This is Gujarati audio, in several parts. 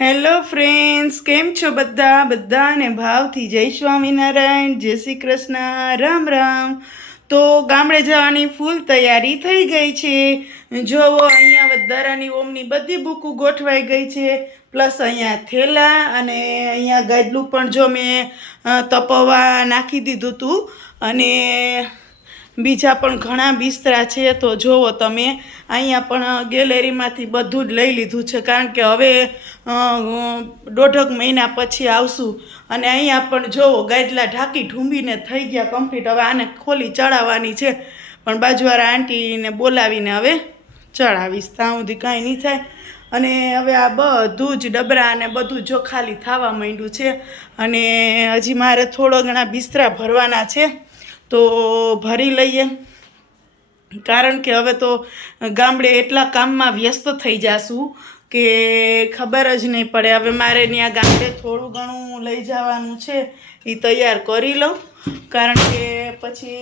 હેલો ફ્રેન્ડ્સ, કેમ છો બધા? બધાને ભાવથી જય સ્વામિનારાયણ, જય શ્રી કૃષ્ણ, રામ રામ. તો ગામડે જવાની ફૂલ તૈયારી થઈ ગઈ છે. જોવો, અહીંયા વધારાની ઓમની બધી બુકો ગોઠવાઈ ગઈ છે. પ્લસ અહીંયા થેલા અને અહીંયા ગાડલું પણ જો મેં તપવા નાખી દીધું હતું અને બીજા પણ ઘણા બિસ્તરા છે, તો જુઓ તમે. અહીંયા પણ ગેલેરીમાંથી બધું જ લઈ લીધું છે, કારણ કે હવે દોઢક મહિના પછી આવશું. અને અહીંયા પણ જુઓ ગાદલા ઢાંકી ઢૂંબીને થઈ ગયા કમ્પ્લીટ હવે આને ખોલી ચડાવવાની છે. પણ બાજુવાળા આંટીને બોલાવીને હવે ચડાવીશ. ત્યાં સુધી કાંઈ નહીં થાય. અને હવે આ બધું જ ડબરા અને બધું જો ખાલી થવા માંડ્યું છે. અને હજી મારે થોડો ઘણા બિસ્તરા ભરવાના છે. તો ભરી લઈએ. કારણ કે હવે તો ગામડે એટલા કામમાં વ્યસ્ત થઈ જાશું કે ખબર જ નહીં પડે. હવે મારે ત્યાં ગામડે થોડું ઘણું લઈ જવાનું છે એ તૈયાર કરી લઉં. કારણ કે પછી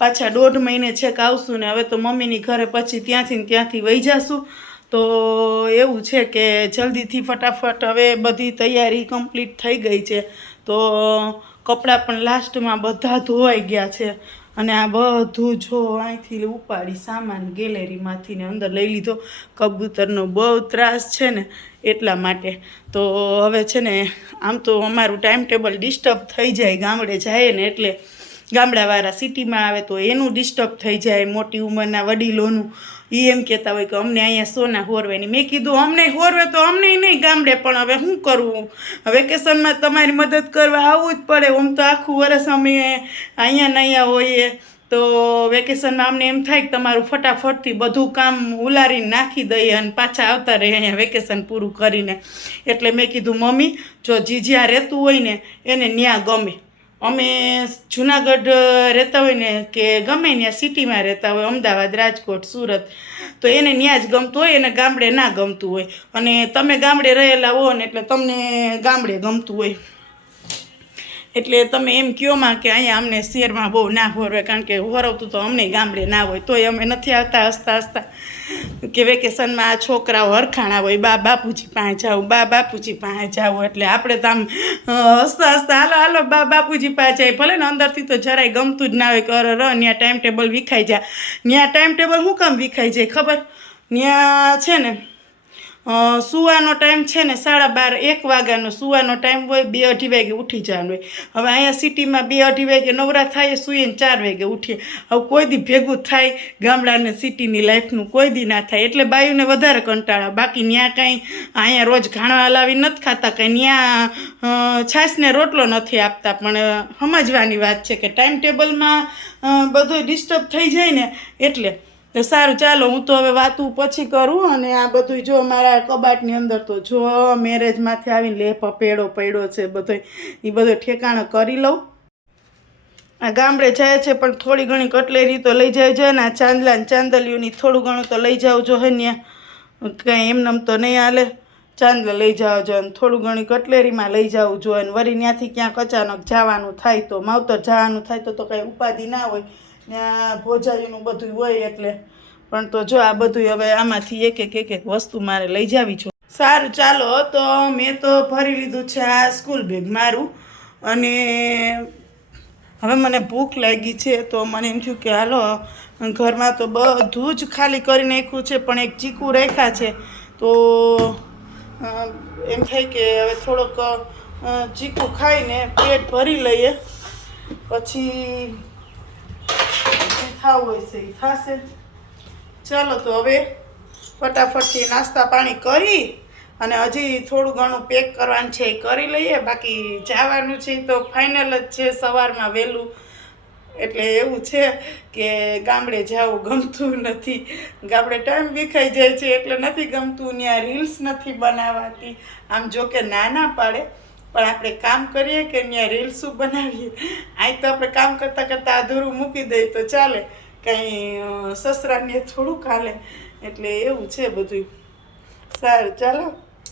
પાછા દોઢ મહિને છેક આવશું ને, હવે તો મમ્મીની ઘરે પછી ત્યાંથી ત્યાંથી વહી જશું. તો એવું છે કે જલ્દીથી ફટાફટ હવે બધી તૈયારી કમ્પ્લીટ થઈ ગઈ છે. તો કપડાં પણ લાસ્ટમાં બધા ધોવાઈ ગયા છે. અને આ બધું જો અહીંથી ઉપાડી સામાન ગેલેરીમાંથી ને અંદર લઈ લીધો. કબૂતરનો બહુ ત્રાસ છે ને એટલા માટે. તો હવે છે ને, આમ તો અમારું ટાઈમ ટેબલ ડિસ્ટર્બ થઈ જાય ગામડે જાય ને એટલે ગામડાવાળા સિટીમાં આવે તો એનું ડિસ્ટર્બ થઈ જાય મોટી ઉંમરના વડીલોનું. એ એમ કહેતા હોય કે અમને અહીંયા સોના હોરવેની મેં કીધું, અમને હોરવે તો અમને નહીં ગામડે, પણ હવે શું કરવું વેકેશનમાં તમારી મદદ કરવા આવવું જ પડે. આમ તો આખું વરસ અમે અહીંયા અહીંયા હોઈએ. તો વેકેશનમાં અમને એમ થાય કે તમારું ફટાફટથી બધું કામ ઉલારીને નાખી દઈએ અને પાછા આવતા રહીએ અહીંયા વેકેશન પૂરું કરીને. એટલે મેં કીધું, મમ્મી, જો જીજ્યા રહેતું હોય ને, એને ન્યા ગમે. અમે જુનાગઢ રહેતા હોય ને કે ગમે ત્યાં સિટીમાં રહેતા હોય, અમદાવાદ, રાજકોટ, સુરત, તો એને ત્યાં જ ગમતું હોય, એને ગામડે ના ગમતું હોય. અને તમે ગામડે રહેલા હો ને એટલે તમને ગામડે ગમતું હોય. એટલે તમે એમ કહોમાં કે અહીંયા અમને શહેરમાં બહુ ના હોરવે, કારણ કે હોરવતું તો અમને ગામડે ના હોય, તોય અમે નથી આવતા, હસતા હસતા. કે વેકેશનમાં આ છોકરાઓ હરખાણા હોય, બા બાપુજી પાસે જાવું બા બાપુજી પાસે જાઓ, એટલે આપણે તો આમ હસતા હસતા, હાલો હાલો, બા બાપુજી પાસે જાય. ભલે ને અંદરથી તો જરાય ગમતું જ ના હોય કે અરે ત્યાં ટાઈમ ટેબલ વિખાઈ જાય ત્યાં ટાઈમ ટેબલ શું કામ વિખાઈ જાય, ખબર? ત્યાં છે ને સુવાનો ટાઈમ છે ને સાડા બાર, એક વાગ્યાનો સુવાનો ટાઈમ હોય, બે અઢી વાગે ઉઠી જવાનું હોય. હવે અહીંયા સિટીમાં બે અઢી વાગે નવરા થાય સૂઈએ ને ચાર વાગે ઉઠીએ. હવે કોઈ દી ભેગું થાય ગામડાને સિટીની લાઈફનું કોઈ દી ના થાય. એટલે બાયુને વધારે કંટાળા. બાકી ત્યાં કાંઈ અહીંયા રોજ ઘાણવા લાવી નથી ખાતા, કાંઈ ત્યાં છાશને રોટલો નથી આપતા. પણ સમજવાની વાત છે કે ટાઈમ ટેબલમાં બધું ડિસ્ટર્બ થઈ જાય ને એટલે તો સારું, ચાલો, હું તો હવે વાતું પછી કરું અને આ બધું જો મારા કબાટની અંદર તો જો મેરેજમાંથી આવીને લેપ પેડો પડ્યો છે બધો એ બધો ઠેકાણો કરી લઉં. આ ગામડે જાય છે, પણ થોડી ઘણી કટલેરી તો લઈ જાય છે ને, આ ચાંદલા ને ચાંદલીઓની થોડું ઘણું તો લઈ જાવ જો હે ત્યાં. કાંઈ એમનેમ તો નહીં હાલે. ચાંદલા લઈ જાવ જો અને થોડું ઘણી કટલેરીમાં લઈ જવું જોઈએ અને વળી ત્યાંથી ક્યાંક અચાનક જવાનું થાય તો, માવતર જવાનું થાય તો તો કાંઈ ઉપાધિ ના હોય. ત્યાં ભોજારીનું બધું હોય એટલે. પણ તો જો આ બધું હવે આમાંથી એક એક એક એક વસ્તુ મારે લઈ જાવી છું. સારું, ચાલો, તો મેં તો ભરી લીધું છે આ સ્કૂલ બેગ મારું. અને હવે મને ભૂખ લાગી છે, તો મને એમ થયું કે હાલો, ઘરમાં તો બધું જ ખાલી કરી નાખ્યું છે, પણ એક ચીકુ રાખ્યા છે. તો એમ થાય કે હવે થોડોક ચીકુ ખાઈને પેટ ભરી લઈએ. પછી થાવું હોય છે એ થશે ચાલો તો હવે ફટાફટથી નાસ્તા પાણી કરી અને હજી થોડું ઘણું પેક કરવાનું છે એ કરી લઈએ. બાકી જવાનું છે તો ફાઇનલ જ છે સવારમાં વહેલું. એટલે એવું છે કે ગામડે જવું ગમતું નથી. ગામડે ટાઈમ વિખાઈ જાય છે એટલે નથી ગમતું ત્યાં રીલ્સ નથી બનાવાતી. આમ જો કે ના ના પાડે. પણ આપણે કામ કરીએ કે ત્યાં રીલ્સો બનાવીએ? અહીં તો આપણે કામ કરતાં કરતાં અધૂરું મૂકી દઈએ તો ચાલે. કંઈ સસરાને થોડુંક હાલે એટલે એવું છે બધું સારું, ચાલો.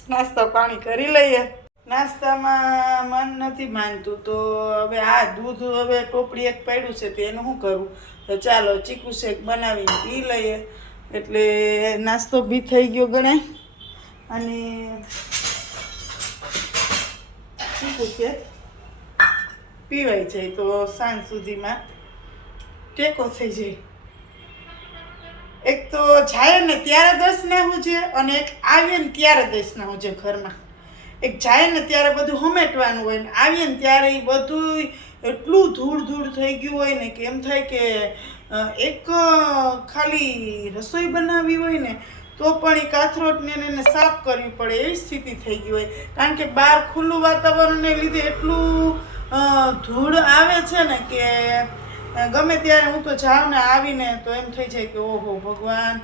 નાસ્તા પાણી કરી લઈએ. નાસ્તામાં મન નથી માનતું. તો હવે આ દૂધ હવે ટોપડી એક પડ્યું છે તો એનું શું કરવું તો ચાલો, ચીકુ શેક બનાવીને પી લઈએ. એટલે નાસ્તો બી થઈ ગયો ગણાય. અને ચીકુ કે પીવાઈ જાય તો સાંજ સુધીમાં ટેકો થઈ જાય. એક તો જાય ને ત્યારે દસ ને હું છે અને એક આવે ને ત્યારે દસ ના હું છે ઘરમાં. એક જાય ને ત્યારે બધું હમેટવાનું હોય ને આવીએ ને ત્યારે એ બધું એટલું ધૂળ ધૂળ થઈ ગયું હોય ને કે એમ થાય કે એક ખાલી રસોઈ બનાવી હોય ને તો પણ એ કાથરોટને એને સાફ કરવી પડે એવી સ્થિતિ થઈ ગઈ હોય. કારણ કે બહાર ખુલ્લું વાતાવરણને લીધે એટલું ધૂળ આવે છે ને કે ગમે ત્યારે હું તો જાઉં ને આવીને તો એમ થઈ જાય કે ઓહો, ભગવાન,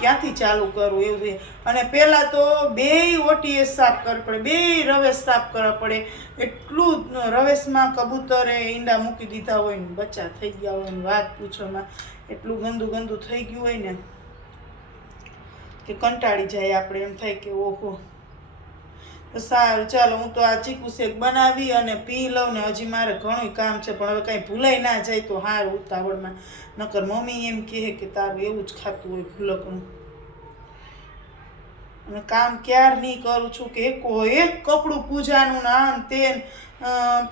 ક્યાંથી ચાલુ કરવું એવું થઈ અને પહેલાં તો બેય ઓટીએસ સાફ કરવી પડે, બેય રવેશ સાફ કરવા પડે. એટલું રવેશમાં કબૂતરે ઈંડા મૂકી દીધા હોય ને, બચ્ચા થઈ ગયા હોય ને, વાત પૂછવામાં. એટલું ગંદુ ગંદુ થઈ ગયું હોય ને કે કંટાળી જાય આપણે એમ થાય કે ઓહો. તો સારું, ચાલો હું તો આ ચીકુ શેક બનાવી અને પી લઉં ને હજી મારે ઘણું કામ છે, પણ હવે કાંઈ ભૂલાઈ ના જાય તો સારું ઉતાવળમાં. નકર મમ્મી એમ કહે કે તારું એવું જ ખાતું હોય ભૂલકનું. અને કામ ક્યાર નહીં કરું છું કે એક એક કપડું પૂજાનું ને આમ તે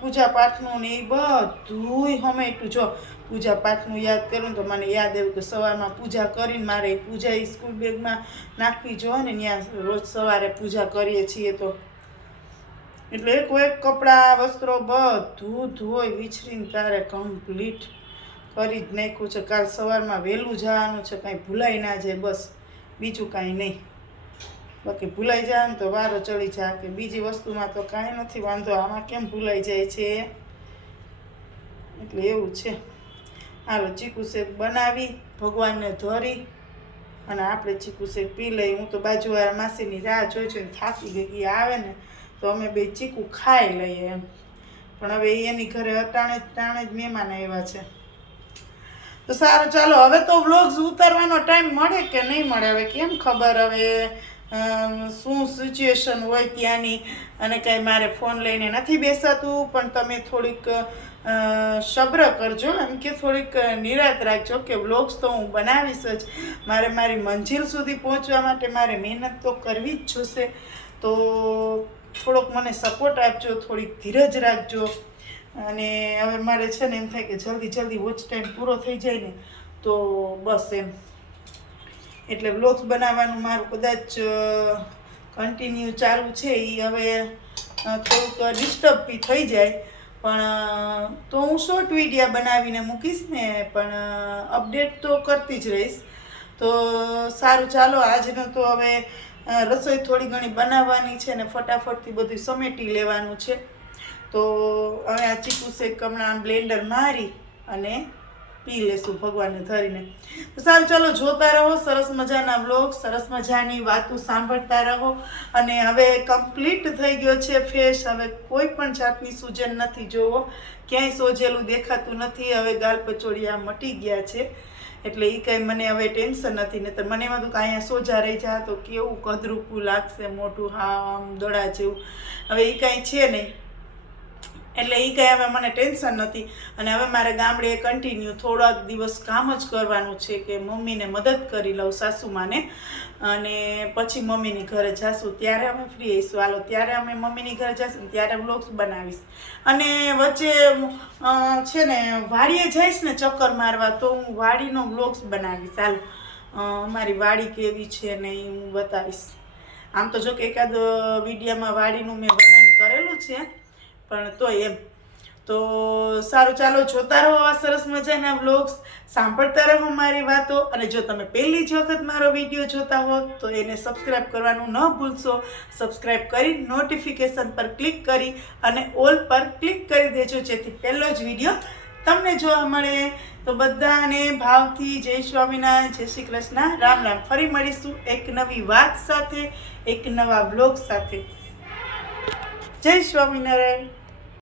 પૂજા પાઠનું ને એ બધુંય હમેટું. જો પૂજા પાઠનું યાદ કરું તો મને યાદ આવ્યું કે સવારમાં પૂજા કરીને મારે પૂજા એ સ્કૂલ બેગમાં નાખવી જોઈએ ને ત્યાં રોજ સવારે પૂજા કરીએ છીએ તો. એટલે એક એક કપડાં, વસ્ત્રો બધું ધોઈ વિછરીને તારે કમ્પ્લીટ કરી જ નાખ્યું છે. કાલ સવારમાં વહેલું જવાનું છે, કાંઈ ભૂલાઈ ના જાય બસ. બીજું કાંઈ નહીં. બાકી ભૂલાઈ જાય ને તો વારો ચડી જાય કે બીજી વસ્તુમાં તો કાંઈ નથી, વાંધો. આમાં કેમ ભૂલાઈ જાય છે? એટલે એવું છે. હાલો ચીકુ શેક બનાવી, ભગવાનને ધરી અને આપણે ચીકુ શેક પી લઈ હું તો બાજુવાળા માસીની રાહ જોઈ છું ને થાકી ગઈ આવે ને તો અમે બે ચીકુ ખાઈ લઈએ એમ. પણ હવે એની ઘરે અટાણે ટાણે જ મહેમાન આવ્યા છે. તો સારું, ચાલો, હવે તો વ્લોગ્સ ઉતારવાનો ટાઈમ મળે કે નહીં મળે? હવે કેમ ખબર હવે શું સિચ્યુએશન હોય ત્યાંની? અને કાંઈ મારે ફોન લઈને નથી બેસાતું, પણ તમે થોડીક સબ્ર કરજો. એમ કે થોડીક નિરાત રાખજો કે વ્લોગ્સ તો હું બનાવીશ જ. મારે મારી મંજિલ સુધી પહોંચવા માટે મારે મહેનત તો કરવી જ જોશે. તો થોડોક મને સપોર્ટ આપજો, થોડીક ધીરજ રાખજો. અને હવે મારે છે ને એમ થાય કે જલ્દી જલ્દી વોચ ટાઈમ પૂરો થઈ જાય ને, તો બસ એમ. એટલે વ્લોગ્સ બનાવવાનું મારું કદાચ કન્ટિન્યુ ચાલુ છે એ હવે થોડુંક ડિસ્ટર્બ બી થઈ જાય. પણ તો હું શોર્ટ વિડીયા બનાવીને મૂકીશ ને, પણ અપડેટ તો કરતી જ રહીશ. તો, સારું, ચાલો, આજનો તો હવે રસોઈ થોડી ઘણી બનાવવાની છે ને ફટાફટથી બધું સમેટી લેવાનું છે. તો, હવે આ ચીકુ શેક હમણાં બ્લેન્ડર મારી અને પી લેશું ભગવાનને ધરીને. તો સારું, ચાલો જોતા રહો, સરસ મજાના બ્લોગ સરસ મજાની વાતો સાંભળતા રહો. અને હવે કમ્પ્લીટ થઈ ગયો છે ફેસ, હવે કોઈ પણ જાતની સૂજન નથી, જોવો. ક્યાંય સોજેલું દેખાતું નથી, હવે ગાલ પચોડિયા મટી ગયા છે. એટલે એ કાંઈ મને હવે ટેન્શન નથી ને તો મને એમાં તો અહીંયા સોજા રહી જા, તો કેવું કદરૂપું લાગશે મોટું હા આમ દોડા જેવું. હવે એ કાંઈ છે નહીં. એટલે એ કંઈ હવે મને ટેન્શન નથી. અને હવે મારે ગામડે કન્ટિન્યુ થોડાક દિવસ કામ જ કરવાનું છે કે મમ્મીને મદદ કરી લઉં સાસુમાને. અને પછી મમ્મીની ઘરે જાશું. ત્યારે અમે ફ્રી આવીશું હાલો, ત્યારે અમે મમ્મીની ઘરે જઈશું ત્યારે વ્લોગ્સ બનાવીશ. અને વચ્ચે છે ને, વાડીએ જઈશ ને ચક્કર મારવા, તો હું વાડીનો વ્લોગ્સ બનાવીશ. હાલો અમારી મારી વાડી કેવી છે ને એ હું બતાવીશ. આમ તો જો કે એકાદ વિડીયામાં વાડીનું મેં વર્ણન કરેલું છે. પણ તો એમ. તો સારું, ચાલો જોતા રહો આવા સરસ મજાના વ્લોગ્સ. સાંભળતા રહો મારી વાતો. અને જો તમે પહેલી જ વખત મારો વીડિયો જોતા હો, તો એને સબસ્ક્રાઈબ કરવાનું ન ભૂલશો. સબસ્ક્રાઈબ કરી નોટિફિકેશન પર ક્લિક કરી, અને ઓલ પર ક્લિક કરી દેજો, જેથી પહેલો જ વીડિયો તમને જોવા મળે. તો બધાને ભાવથી જય સ્વામિનારાયણ, જય શ્રી કૃષ્ણ. રામ રામ. ફરી મળીશું એક નવી વાત સાથે, એક નવા વ્લોગ સાથે. જય સ્વામિનારાયણ.